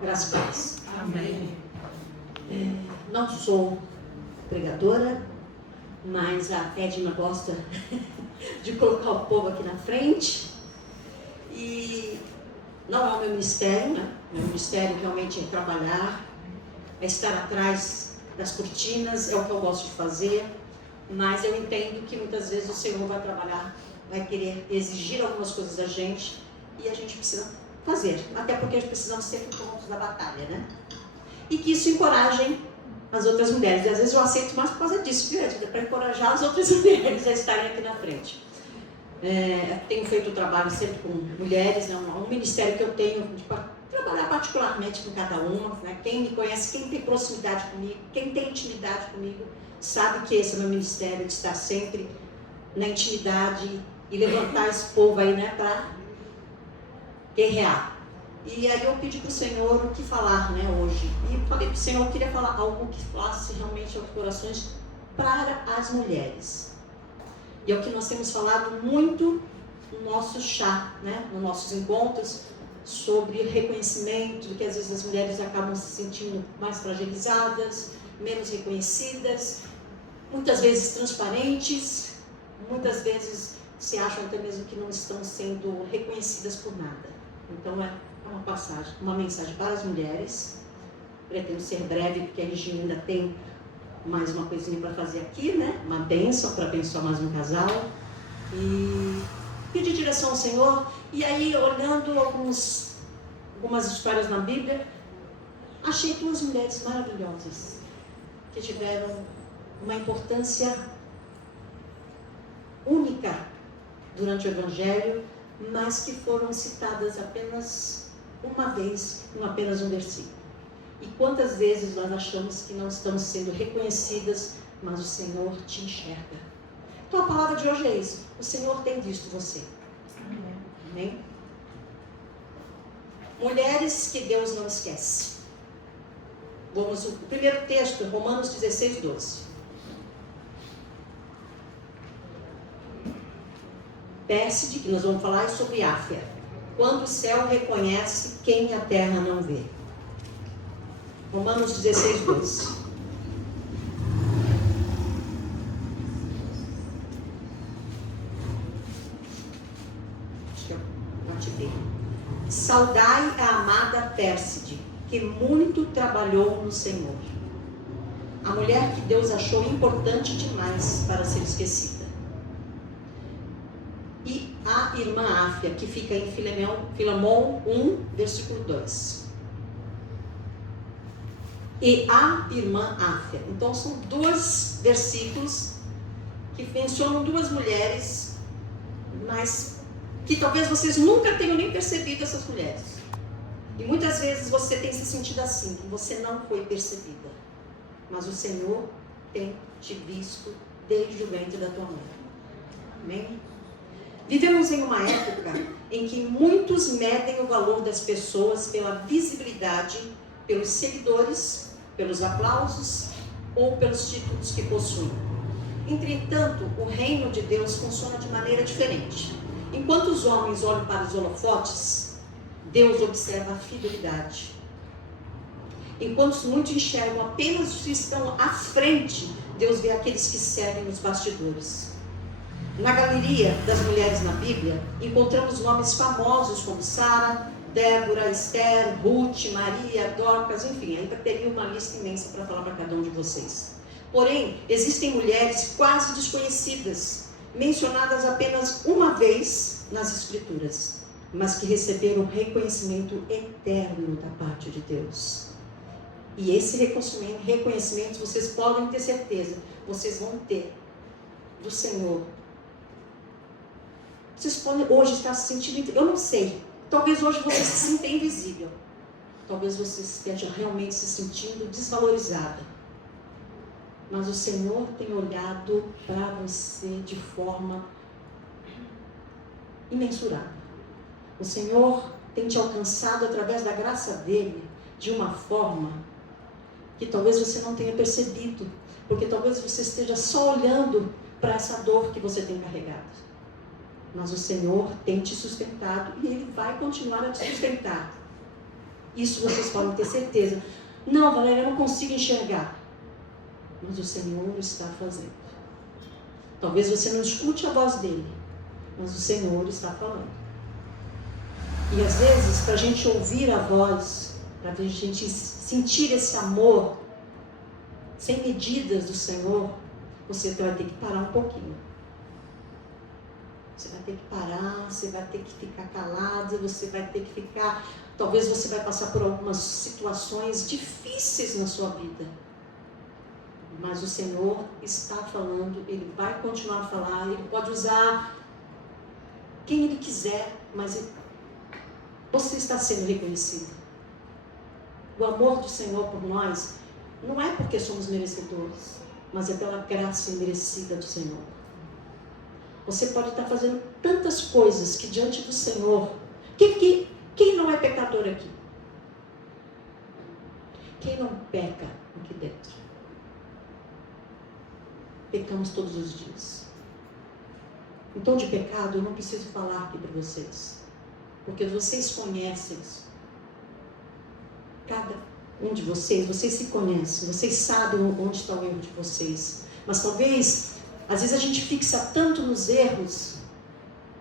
Graças a Deus. Amém. Não sou pregadora, mas a Edna gosta de colocar o povo aqui na frente. E não é o meu ministério, né? Meu ministério realmente é trabalhar, é estar atrás das cortinas, é o que eu gosto de fazer. Mas eu entendo que muitas vezes o Senhor vai trabalhar, vai querer exigir algumas coisas da gente e a gente precisa fazer. Até porque nós precisamos ser prontos da batalha, né? E que isso encorajem as outras mulheres. E às vezes eu aceito mais por causa disso, para encorajar as outras mulheres a estarem aqui na frente. Tenho feito o trabalho sempre com mulheres, é um ministério que eu tenho de trabalhar particularmente com cada uma, né? Quem me conhece, quem tem proximidade comigo, quem tem intimidade comigo, sabe que esse é o meu ministério, de estar sempre na intimidade e levantar esse povo aí, né, para guerrear. E aí eu pedi para o Senhor o que falar, né, hoje. E falei para o Senhor, eu queria falar algo que falasse realmente aos corações para as mulheres. E é o que nós temos falado muito no nosso chá, né, nos nossos encontros, sobre reconhecimento, que às vezes as mulheres acabam se sentindo mais fragilizadas, menos reconhecidas, muitas vezes transparentes, muitas vezes se acham até mesmo que não estão sendo reconhecidas por nada. Então é uma passagem, uma mensagem para as mulheres. Pretendo ser breve, porque a gente ainda tem mais uma coisinha para fazer aqui, né? Uma bênção para abençoar mais um casal. E pedir direção ao Senhor. E aí, olhando algumas histórias na Bíblia, achei duas mulheres maravilhosas que tiveram uma importância única durante o Evangelho, mas que foram citadas apenas uma vez, em apenas um versículo. E quantas vezes nós achamos que não estamos sendo reconhecidas, mas o Senhor te enxerga. Então a palavra de hoje é isso. O Senhor tem visto você. Amém? Mulheres que Deus não esquece. Vamos o primeiro texto, Romanos 16, 12. Pérside, que nós vamos falar, é sobre Áfia. Quando o céu reconhece quem a terra não vê. Romanos 16, 12. Acho que eu batidei. Saudai a amada Pérside, que muito trabalhou no Senhor. A mulher que Deus achou importante demais para ser esquecida. E a irmã Áfia, que fica em Filemão 1, versículo 2. E a irmã Áfia. Então são dois versículos que mencionam duas mulheres, mas que talvez vocês nunca tenham nem percebido essas mulheres. E muitas vezes você tem se sentido assim, que você não foi percebida. Mas o Senhor tem te visto desde o ventre da tua mãe. Amém? Vivemos em uma época em que muitos medem o valor das pessoas pela visibilidade, pelos seguidores, pelos aplausos ou pelos títulos que possuem. Entretanto, o reino de Deus funciona de maneira diferente. Enquanto os homens olham para os holofotes, Deus observa a fidelidade. Enquanto muitos enxergam apenas os que estão à frente, Deus vê aqueles que servem nos bastidores. Na galeria das mulheres na Bíblia, encontramos nomes famosos como Sara, Débora, Esther, Ruth, Maria, Dorcas, enfim, ainda teria uma lista imensa para falar para cada um de vocês. Porém, existem mulheres quase desconhecidas, mencionadas apenas uma vez nas Escrituras, mas que receberam reconhecimento eterno da parte de Deus. E esse reconhecimento, vocês podem ter certeza, vocês vão ter do Senhor. Vocês podem hoje estar se sentindo, eu não sei, talvez hoje você se sinta invisível. Talvez você esteja realmente se sentindo desvalorizada. Mas o Senhor tem olhado para você de forma imensurável. O Senhor tem te alcançado através da graça dele de uma forma que talvez você não tenha percebido, porque talvez você esteja só olhando para essa dor que você tem carregado. Mas o Senhor tem te sustentado e Ele vai continuar a te sustentar. Isso vocês podem ter certeza. Não, Valéria, eu não consigo enxergar. Mas o Senhor está fazendo. Talvez você não escute a voz dele, mas o Senhor está falando. E às vezes, para a gente ouvir a voz, para a gente sentir esse amor sem medidas do Senhor, você vai ter que parar um pouquinho. Você vai ter que parar, você vai ter que ficar calado, você vai ter que ficar... Talvez você vai passar por algumas situações difíceis na sua vida. Mas o Senhor está falando, Ele vai continuar a falar, Ele pode usar quem Ele quiser, mas você está sendo reconhecido. O amor do Senhor por nós não é porque somos merecedores, mas é pela graça imerecida do Senhor. Você pode estar fazendo tantas coisas que diante do Senhor... Quem não é pecador aqui? Quem não peca aqui dentro? Pecamos todos os dias. Então, de pecado, eu não preciso falar aqui para vocês. Porque vocês conhecem isso. Cada um de vocês se conhecem. Vocês sabem onde está o erro de vocês. Mas talvez, às vezes a gente fixa tanto nos erros.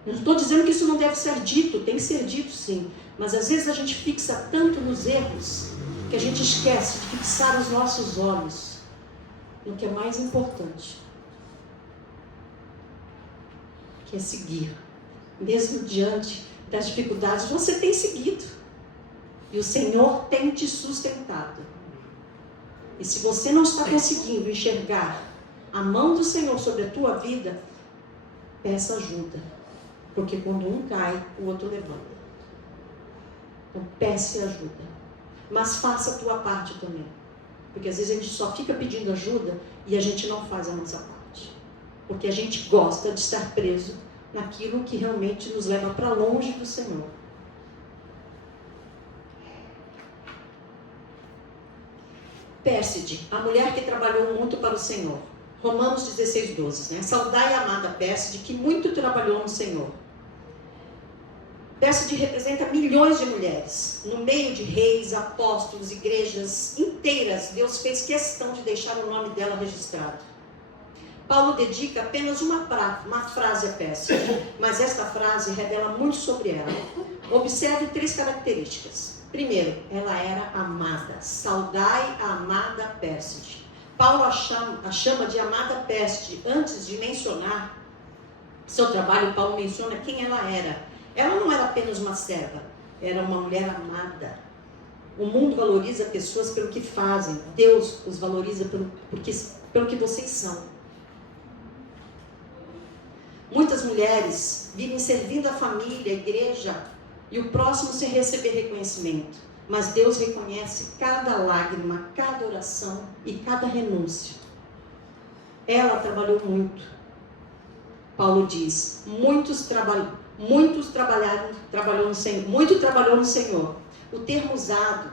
Eu não estou dizendo que isso não deve ser dito. Tem que ser dito, sim. Mas às vezes a gente fixa tanto nos erros que a gente esquece de fixar os nossos olhos no que é mais importante, que é seguir. Mesmo diante das dificuldades, você tem seguido. E o Senhor tem te sustentado. E se você não está conseguindo enxergar a mão do Senhor sobre a tua vida, peça ajuda. Porque quando um cai, o outro levanta. Então, peça ajuda. Mas faça a tua parte também. Porque às vezes a gente só fica pedindo ajuda e a gente não faz a nossa parte. Porque a gente gosta de estar preso naquilo que realmente nos leva para longe do Senhor. Pérside, a mulher que trabalhou muito para o Senhor. Romanos 16:12, né? Saudai a amada Pérside, que muito trabalhou no Senhor. Pérside representa milhões de mulheres. No meio de reis, apóstolos, igrejas inteiras, Deus fez questão de deixar o nome dela registrado. Paulo dedica apenas uma frase a Pérside, mas esta frase revela muito sobre ela. Observe 3 características. Primeiro, ela era amada. Saudai a amada Pérside. Paulo a chama de amada Pérside. Antes de mencionar seu trabalho, Paulo menciona quem ela era. Ela não era apenas uma serva, era uma mulher amada. O mundo valoriza pessoas pelo que fazem. Deus os valoriza pelo que vocês são. Muitas mulheres vivem servindo a família, a igreja e o próximo sem receber reconhecimento. Mas Deus reconhece cada lágrima, cada oração e cada renúncia. Ela trabalhou muito. Paulo diz, muito trabalhou no Senhor. O termo usado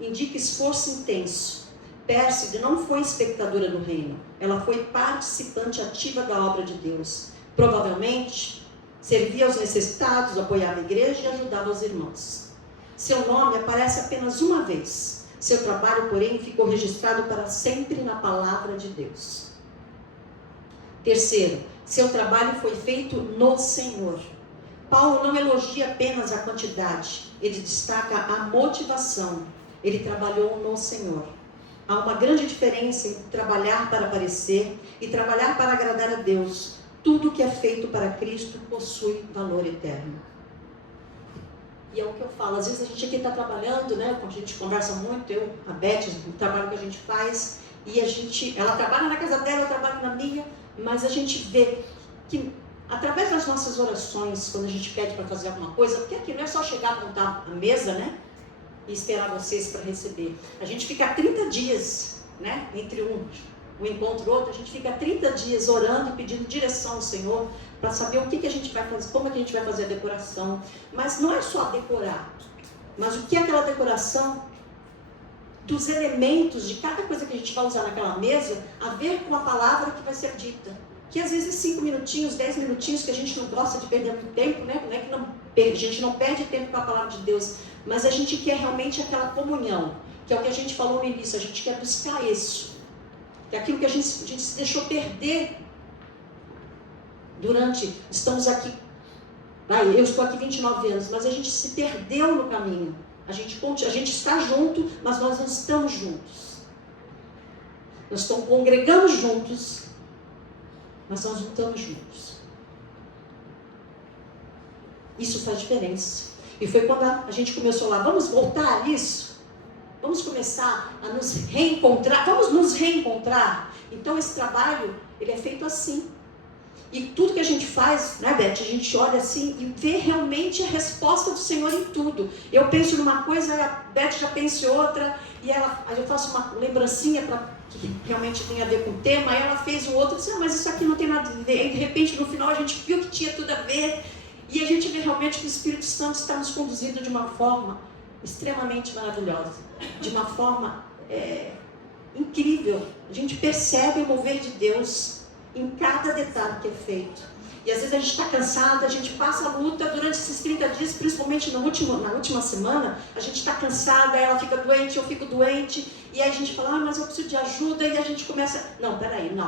indica esforço intenso. Pérside não foi espectadora do reino. Ela foi participante ativa da obra de Deus. Provavelmente, servia aos necessitados, apoiava a igreja e ajudava os irmãos. Seu nome aparece apenas uma vez. Seu trabalho, porém, ficou registrado para sempre na palavra de Deus. Terceiro, seu trabalho foi feito no Senhor. Paulo não elogia apenas a quantidade, ele destaca a motivação. Ele trabalhou no Senhor. Há uma grande diferença entre trabalhar para aparecer e trabalhar para agradar a Deus. Tudo que é feito para Cristo possui valor eterno. E é o que eu falo, às vezes a gente aqui está trabalhando, né? A gente conversa muito, eu, a Beth, o trabalho que a gente faz, e ela trabalha na casa dela, eu trabalho na minha, mas a gente vê que através das nossas orações, quando a gente pede para fazer alguma coisa, porque aqui não é só chegar, montar a mesa, né? E esperar vocês para receber. A gente fica 30 dias, né? Entre um encontro e outro, a gente fica 30 dias orando e pedindo direção ao Senhor, para saber o que a gente vai fazer, como é que a gente vai fazer a decoração. Mas não é só decorar, mas o que é aquela decoração dos elementos de cada coisa que a gente vai usar naquela mesa, a ver com a palavra que vai ser dita. Que às vezes 5 minutinhos, 10 minutinhos, que a gente não gosta de perder muito tempo, né? Não é que a gente não perde tempo com a palavra de Deus, mas a gente quer realmente aquela comunhão, que é o que a gente falou no início, a gente quer buscar isso, que é aquilo que a gente se deixou perder estamos aqui, eu estou aqui 29 anos, mas a gente se perdeu no caminho, a gente está junto, mas nós não estamos juntos, nós estamos congregando juntos, mas nós não estamos juntos. Isso faz diferença. E foi quando a gente começou lá, vamos voltar a isso? Vamos começar a nos reencontrar? Vamos nos reencontrar? Então esse trabalho, ele é feito assim. E tudo que a gente faz, né, Beth? A gente olha assim e vê realmente a resposta do Senhor em tudo. Eu penso numa coisa, a Beth já pensa em outra, e aí eu faço uma lembrancinha que realmente tem a ver com o tema, aí ela fez um outro, disse, mas isso aqui não tem nada a ver. E de repente no final a gente viu que tinha tudo a ver. E a gente vê realmente que o Espírito Santo está nos conduzindo de uma forma extremamente maravilhosa, de uma forma incrível. A gente percebe o mover de Deus em cada detalhe que é feito. E às vezes a gente está cansado, a gente passa a luta durante esses 30 dias, principalmente na última semana, a gente está cansada, ela fica doente, eu fico doente, e aí a gente fala, mas eu preciso de ajuda, e a gente começa, não,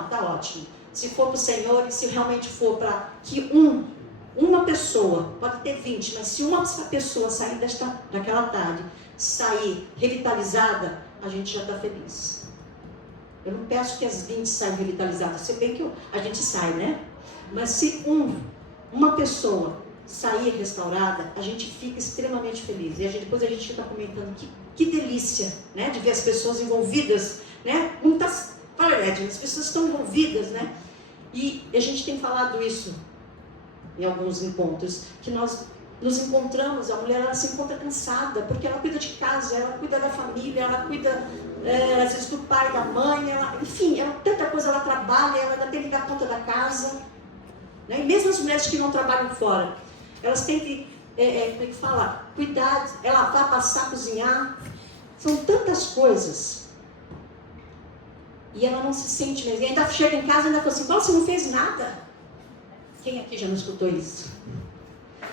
tá ótimo. Se for para o Senhor, e se realmente for para que uma pessoa, pode ter 20, mas se uma pessoa sair daquela tarde, sair revitalizada, a gente já está feliz. Eu não peço que as 20 saiam revitalizadas, se bem que a gente sai, né? Mas se uma pessoa sair restaurada, a gente fica extremamente feliz. E depois a gente está comentando que delícia, né? De ver as pessoas envolvidas, né? As pessoas estão envolvidas, né? E a gente tem falado isso em alguns encontros, que nós nos encontramos, a mulher ela se encontra cansada, porque ela cuida de casa, ela cuida da família, ela cuida às vezes do pai, da mãe, enfim, tanta coisa, ela trabalha, ela ainda tem que dar conta da casa, né? E mesmo as mulheres que não trabalham fora, elas têm que, como é que fala, cuidar, ela vai passar, cozinhar, são tantas coisas, e ela não se sente mesmo, e ainda chega em casa e ainda fala assim, você não fez nada. Quem aqui já não escutou isso?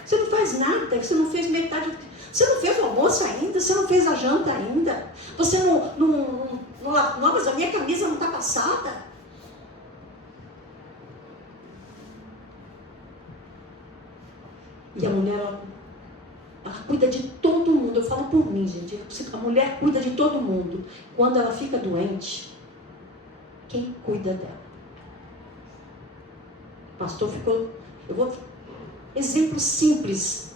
Você não faz nada, você não fez metade, você não fez o almoço ainda, você não fez a janta ainda, você não mas a minha camisa não está passada. E a mulher, ela cuida de todo mundo, eu falo por mim, gente, a mulher cuida de todo mundo. Quando ela fica doente, quem cuida dela? O pastor ficou, exemplo simples,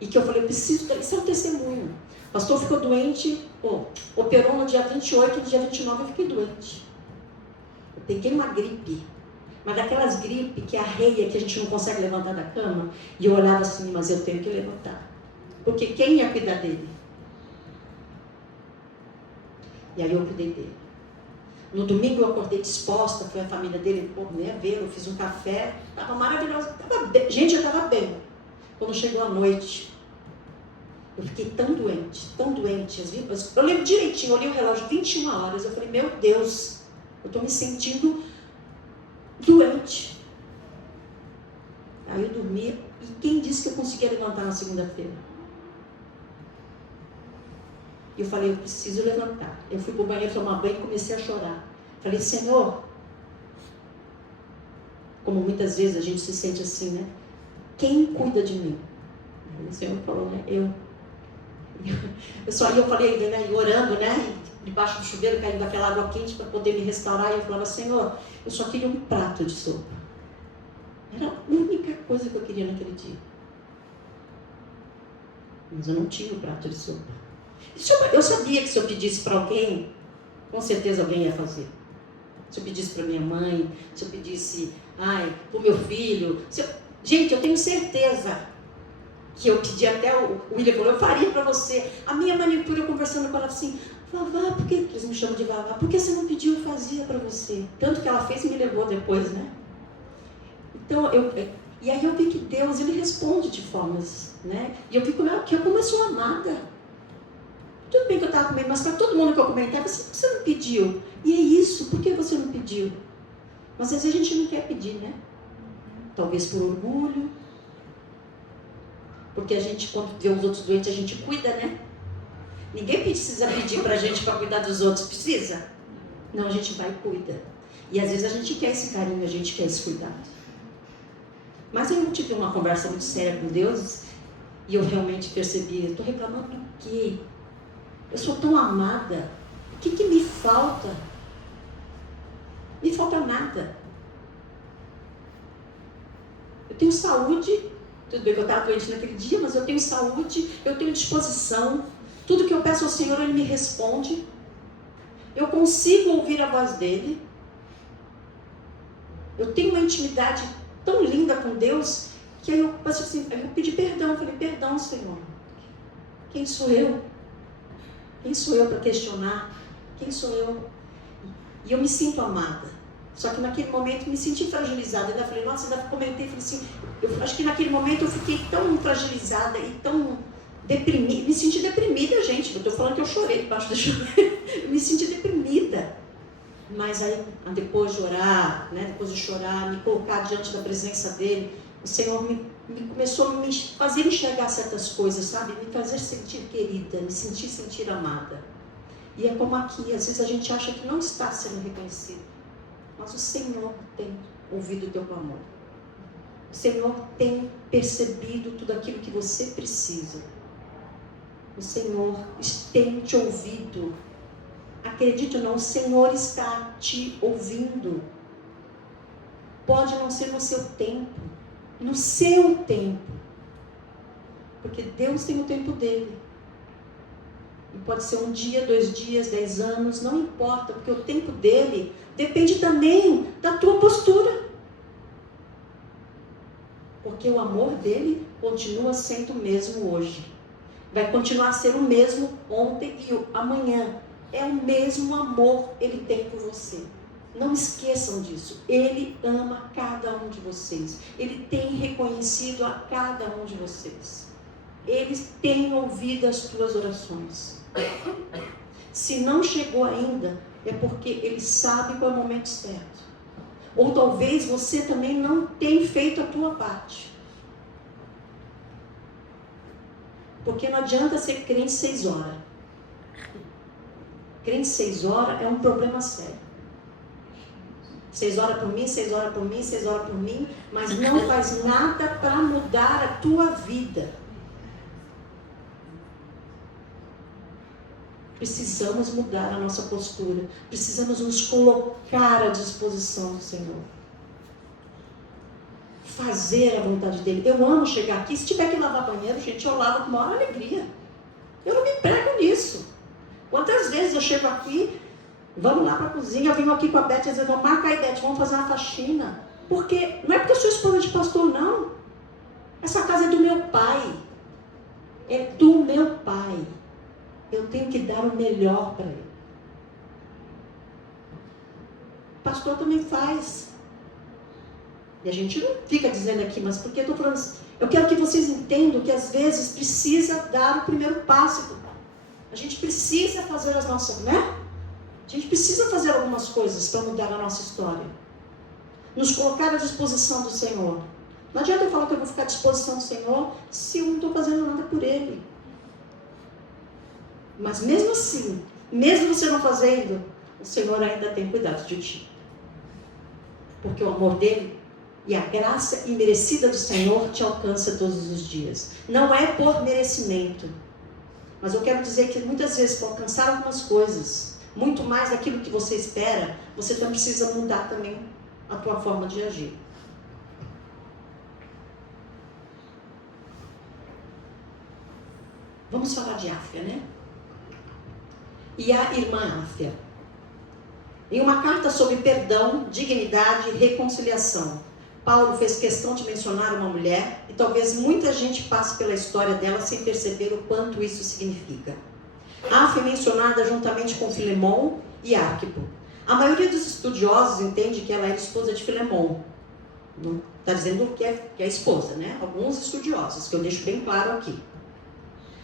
e que eu falei, isso é um testemunho. O pastor ficou doente, operou no dia 28, no dia 29 eu fiquei doente. Eu peguei uma gripe, mas daquelas gripes que arreia, que a gente não consegue levantar da cama, e eu olhava assim, mas eu tenho que levantar, porque quem ia cuidar dele? E aí eu cuidei dele. No domingo eu acordei disposta, foi a família dele vê-lo, fiz um café, estava maravilhosa, gente, eu estava bem. Quando chegou a noite, eu fiquei tão doente, eu lembro direitinho, eu olhei o relógio, 21 horas, eu falei, meu Deus, eu estou me sentindo doente. Aí eu dormi, e quem disse que eu conseguia levantar na segunda-feira? E eu falei, eu preciso levantar. Eu fui para o banheiro tomar banho e comecei a chorar. Falei, Senhor, como muitas vezes a gente se sente assim, né? Quem cuida de mim? Aí o Senhor falou, né? Eu falei ainda, né? E orando, né? Debaixo do chuveiro, caindo aquela água quente para poder me restaurar. E eu falava, Senhor, eu só queria um prato de sopa. Era a única coisa que eu queria naquele dia. Mas eu não tinha um prato de sopa. Eu sabia que se eu pedisse para alguém, com certeza alguém ia fazer. Se eu pedisse para minha mãe, se eu pedisse para o meu filho. Gente, eu tenho certeza que eu pedi, até o William falou, eu faria para você. A minha manicure, eu conversando com ela assim, Vavá, por que eles me chamam de Vavá? Por que você não pediu, eu fazia para você. Tanto que ela fez e me levou depois, né? Então, e aí eu vi que Deus, Ele responde de formas, né? E eu vi como eu sou amada. Tudo bem que eu estava comendo, mas para todo mundo que eu comentava, você não pediu. E é isso, por que você não pediu? Mas às vezes a gente não quer pedir, né? Talvez por orgulho, Porque a gente, quando vê os outros doentes, a gente cuida, né? Ninguém precisa pedir pra gente para cuidar dos outros, precisa? Não, a gente vai e cuida. E às vezes a gente quer esse carinho, a gente quer esse cuidado. Mas eu tive uma conversa muito séria com Deus e eu realmente percebi, eu estou reclamando do quê? Eu sou tão amada, o que me falta? Me falta nada. Eu tenho saúde, tudo bem que eu estava doente naquele dia, mas eu tenho saúde, eu tenho disposição, tudo que eu peço ao Senhor, Ele me responde. Eu consigo ouvir a voz dEle. Eu tenho uma intimidade tão linda com Deus, que aí eu passei assim, eu pedi perdão, eu falei, perdão, Senhor. Quem sou eu? Quem sou eu para questionar? Quem sou eu? E eu me sinto amada. Só que naquele momento me senti fragilizada. Eu ainda falei, nossa, ainda comentei, falei assim, eu acho que naquele momento eu fiquei tão fragilizada e tão deprimida, me senti deprimida, gente. Eu estou falando que eu chorei debaixo do chuveiro. Eu me senti deprimida. Mas aí, depois de orar, né, depois de chorar, me colocar diante da presença dele, o Senhor me começou a me fazer enxergar certas coisas, sabe? Me fazer sentir querida, me sentir amada. E é como aqui, às vezes a gente acha que não está sendo reconhecido. Mas o Senhor tem ouvido o teu clamor. O Senhor tem percebido tudo aquilo que você precisa. O Senhor tem te ouvido. Acredite ou não, o Senhor está te ouvindo. Pode não ser no seu tempo. No seu tempo. Porque Deus tem o tempo dele. E pode ser 1 dia, 2 dias, 10 anos, não importa, porque o tempo dele depende também da tua postura. Porque o amor dele continua sendo o mesmo hoje. Vai continuar a ser o mesmo ontem e amanhã. É o mesmo amor que ele tem por você. Não esqueçam disso. Ele ama cada um de vocês. Ele tem reconhecido a cada um de vocês. Ele tem ouvido as tuas orações. Se não chegou ainda, é porque ele sabe qual é o momento certo. Ou talvez você também não tenha feito a tua parte. Porque não adianta ser crente 6 horas. Crente 6 horas é um problema sério. 6 horas por mim, 6 horas por mim, 6 horas por mim, mas não faz nada para mudar a tua vida. Precisamos mudar a nossa postura. Precisamos nos colocar à disposição do Senhor. Fazer a vontade dele. Eu amo chegar aqui. Se tiver que lavar banheiro, gente, eu lavo com maior alegria. Eu não me prego nisso. Quantas vezes eu chego aqui, vamos lá para a cozinha, eu venho aqui com a Beth e digo, marca aí, Beth, vamos fazer uma faxina. Porque, não é porque eu sou esposa de pastor, não. Essa casa é do meu pai. É do meu pai. Eu tenho que dar o melhor para ele. O pastor também faz. E a gente não fica dizendo aqui, mas porque eu estou falando assim, eu quero que vocês entendam que às vezes precisa dar o primeiro passo. A gente precisa fazer as nossas, né? A gente precisa fazer algumas coisas para mudar a nossa história. Nos colocar à disposição do Senhor. Não adianta eu falar que eu vou ficar à disposição do Senhor se eu não estou fazendo nada por Ele. Mas mesmo assim, mesmo você não fazendo, o Senhor ainda tem cuidado de ti. Porque o amor dele e a graça imerecida do Senhor te alcança todos os dias. Não é por merecimento. Mas eu quero dizer que muitas vezes para alcançar algumas coisas, muito mais daquilo que você espera, você também precisa mudar também a tua forma de agir. Vamos falar de Áfia, né? E a irmã Áfia. Em uma carta sobre perdão, dignidade e reconciliação, Paulo fez questão de mencionar uma mulher e talvez muita gente passe pela história dela sem perceber o quanto isso significa. Áfia é mencionada juntamente com Filemon e Arquipo. A maioria dos estudiosos entende que ela era esposa de Filemon. Não está dizendo que é esposa, né? Alguns estudiosos, que eu deixo bem claro aqui.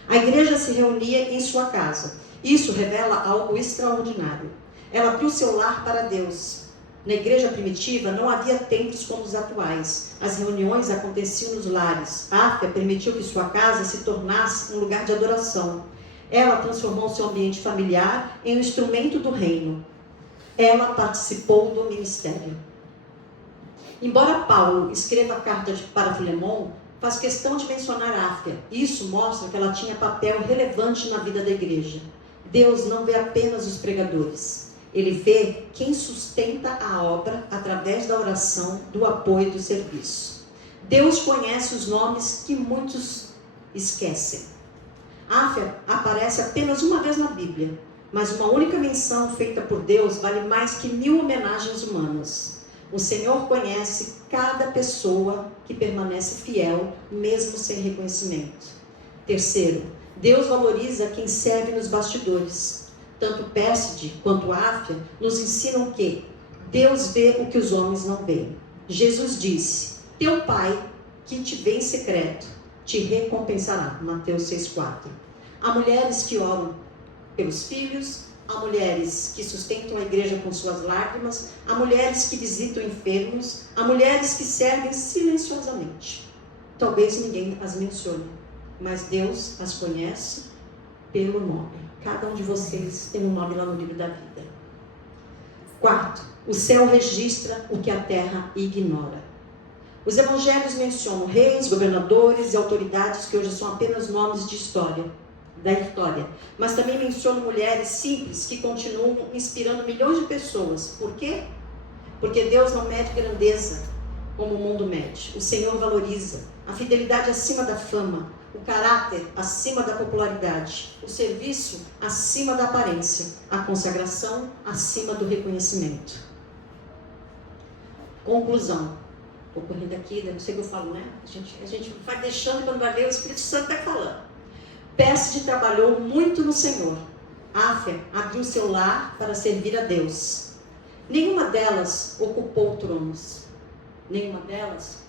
A igreja se reunia em sua casa. Isso revela algo extraordinário. Ela abriu seu lar para Deus. Na igreja primitiva não havia templos como os atuais. As reuniões aconteciam nos lares. Áfia permitiu que sua casa se tornasse um lugar de adoração. Ela transformou seu ambiente familiar em um instrumento do reino. Ela participou do ministério. Embora Paulo escreva a carta para Filemon, faz questão de mencionar Áfia. Isso mostra que ela tinha papel relevante na vida da igreja. Deus não vê apenas os pregadores. Ele vê quem sustenta a obra através da oração, do apoio e do serviço. Deus conhece os nomes que muitos esquecem. Áfia aparece apenas uma vez na Bíblia, mas uma única menção feita por Deus vale mais que 1000 homenagens humanas. O Senhor conhece cada pessoa que permanece fiel, mesmo sem reconhecimento. Terceiro, Deus valoriza quem serve nos bastidores. Tanto Pérside quanto Áfia nos ensinam que Deus vê o que os homens não veem. Jesus disse: teu Pai, que te vê em secreto, te recompensará. Mateus 6,4. Há mulheres que oram pelos filhos, há mulheres que sustentam a igreja com suas lágrimas, há mulheres que visitam enfermos, há mulheres que servem silenciosamente. Talvez ninguém as mencione, mas Deus as conhece pelo nome. Cada um de vocês tem um nome lá no livro da vida. Quarto, o céu registra o que a terra ignora. Os evangelhos mencionam reis, governadores e autoridades que hoje são apenas nomes de história, da história, mas também mencionam mulheres simples que continuam inspirando milhões de pessoas. Por quê? Porque Deus não mede grandeza como o mundo mede. O Senhor valoriza a fidelidade acima da fama, o caráter acima da popularidade, o serviço acima da aparência, a consagração acima do reconhecimento. Conclusão. Estou correndo aqui, não sei o que eu falo, né? A gente vai deixando, quando vai ver, o Espírito Santo está falando. Pérside trabalhou muito no Senhor. Áfia abriu seu lar para servir a Deus. Nenhuma delas ocupou tronos. Nenhuma delas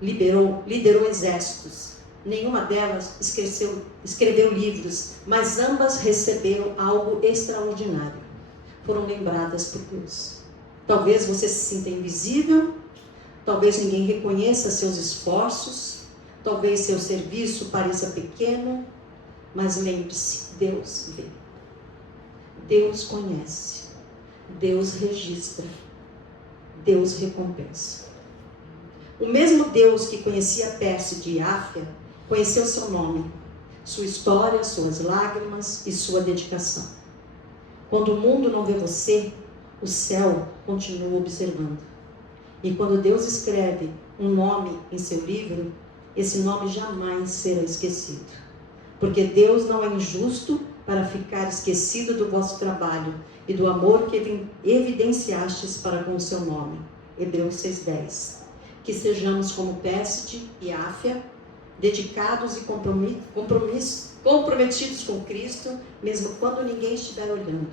liderou exércitos. Nenhuma delas escreveu livros, mas ambas receberam algo extraordinário. Foram lembradas por Deus. Talvez você se sinta invisível, talvez ninguém reconheça seus esforços, talvez seu serviço pareça pequeno, mas lembre-se, Deus vê. Deus conhece. Deus registra. Deus recompensa. O mesmo Deus que conhecia Pérside e Áfia, conheceu seu nome, sua história, suas lágrimas e sua dedicação. Quando o mundo não vê você, o céu continua observando. E quando Deus escreve um nome em seu livro, esse nome jamais será esquecido. Porque Deus não é injusto para ficar esquecido do vosso trabalho e do amor que evidenciastes para com o seu nome. Hebreus 6,10. Que sejamos como Pérside e Áfia, dedicados e comprometidos com Cristo, mesmo quando ninguém estiver olhando.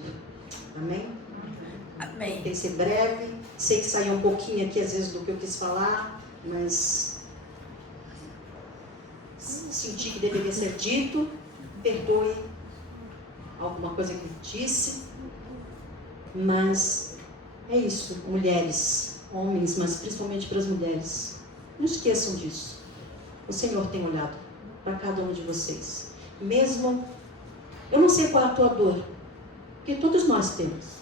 Amém? Amém. Tem que ser breve. Sei que saiu um pouquinho aqui, às vezes, do que eu quis falar, mas senti que deveria ser dito. Perdoe alguma coisa que eu disse. Mas é isso, mulheres, homens, mas principalmente para as mulheres. Não esqueçam disso. O Senhor tem olhado para cada um de vocês. Mesmo, eu não sei qual é a tua dor, porque todos nós temos.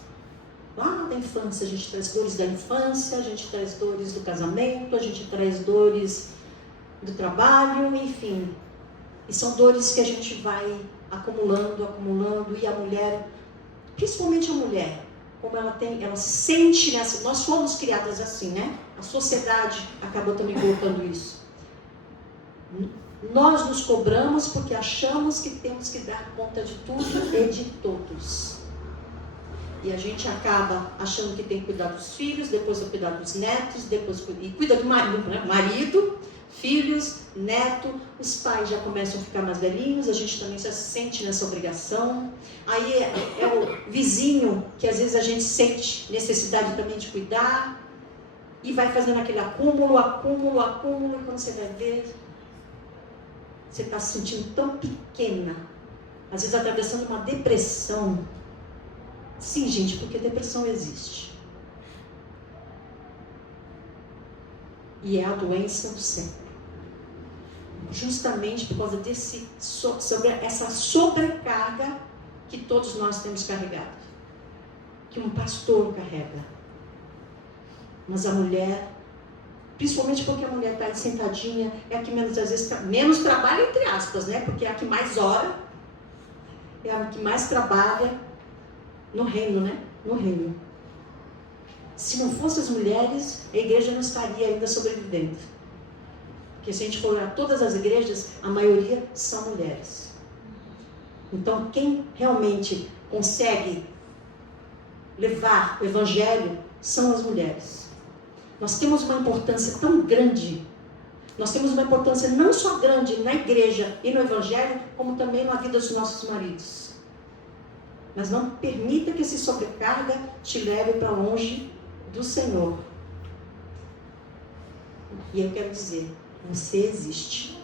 Lá da infância, a gente traz dores da infância, a gente traz dores do casamento, a gente traz dores do trabalho, enfim. E são dores que a gente vai acumulando, e a mulher, principalmente a mulher, como ela se sente nessa. Nós fomos criadas assim, né? A sociedade acabou também colocando isso. Nós nos cobramos porque achamos que temos que dar conta de tudo e de todos. E a gente acaba achando que tem que cuidar dos filhos, depois vai cuidar dos netos, depois cuida do marido, né? Marido, filhos, neto, os pais já começam a ficar mais velhinhos, a gente também já se sente nessa obrigação. Aí é o vizinho que às vezes a gente sente necessidade também de cuidar, e vai fazendo aquele acúmulo, e quando você vai ver, você está se sentindo tão pequena, às vezes atravessando uma depressão. Sim, gente, porque depressão existe. e é a doença do século. Justamente por causa sobre essa sobrecarga que todos nós temos carregado, que um pastor carrega. Mas a mulher, principalmente porque a mulher está sentadinha, é a que menos, às vezes, menos trabalha, entre aspas, né? Porque é a que mais ora, é a que mais trabalha no reino, né? No reino. Se não fossem as mulheres, a igreja não estaria ainda sobrevivendo. Porque se a gente for a todas as igrejas, a maioria são mulheres. Então, quem realmente consegue levar o evangelho são as mulheres. Nós temos uma importância tão grande. Nós temos uma importância não só grande na igreja e no evangelho, como também na vida dos nossos maridos. Mas não permita que essa sobrecarga te leve para longe do Senhor. E eu quero dizer, você existe.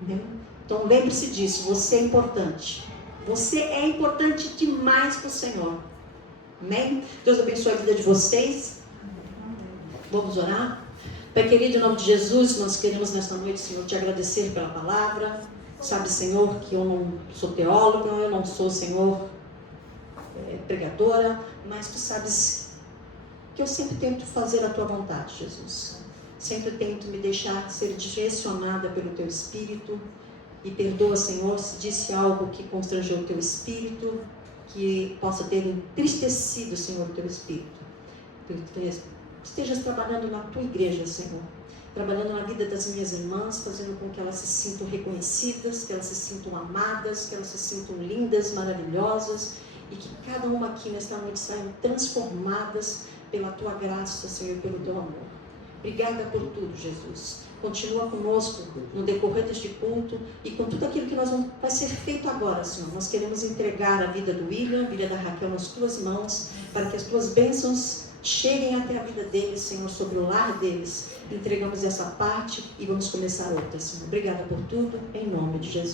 Entendeu? Então lembre-se disso, você é importante. Você é importante demais para o Senhor. Amém? Deus abençoe a vida de vocês. Vamos orar? Pai querido, em nome de Jesus, nós queremos nesta noite, Senhor, te agradecer pela palavra. Sabe, Senhor, que eu não sou teóloga, eu não sou, Senhor, pregadora, mas tu sabes que eu sempre tento fazer a tua vontade, Jesus. Sempre tento me deixar ser direcionada pelo teu Espírito. E perdoa, Senhor, se disse algo que constrangeu o teu Espírito, que possa ter entristecido, Senhor, o teu Espírito. Estejas trabalhando na tua igreja, Senhor. Trabalhando na vida das minhas irmãs, fazendo com que elas se sintam reconhecidas, que elas se sintam amadas, que elas se sintam lindas, maravilhosas. E que cada uma aqui nesta noite saiam transformadas pela tua graça, Senhor, e pelo teu amor. Obrigada por tudo, Jesus. Continua conosco no decorrer deste culto e com tudo aquilo que vai ser feito agora, Senhor. Nós queremos entregar a vida do William, a vida da Raquel nas tuas mãos, para que as tuas bênçãos cheguem até a vida deles, Senhor, sobre o lar deles. Entregamos essa parte e vamos começar outra, Senhor. Obrigada por tudo, em nome de Jesus.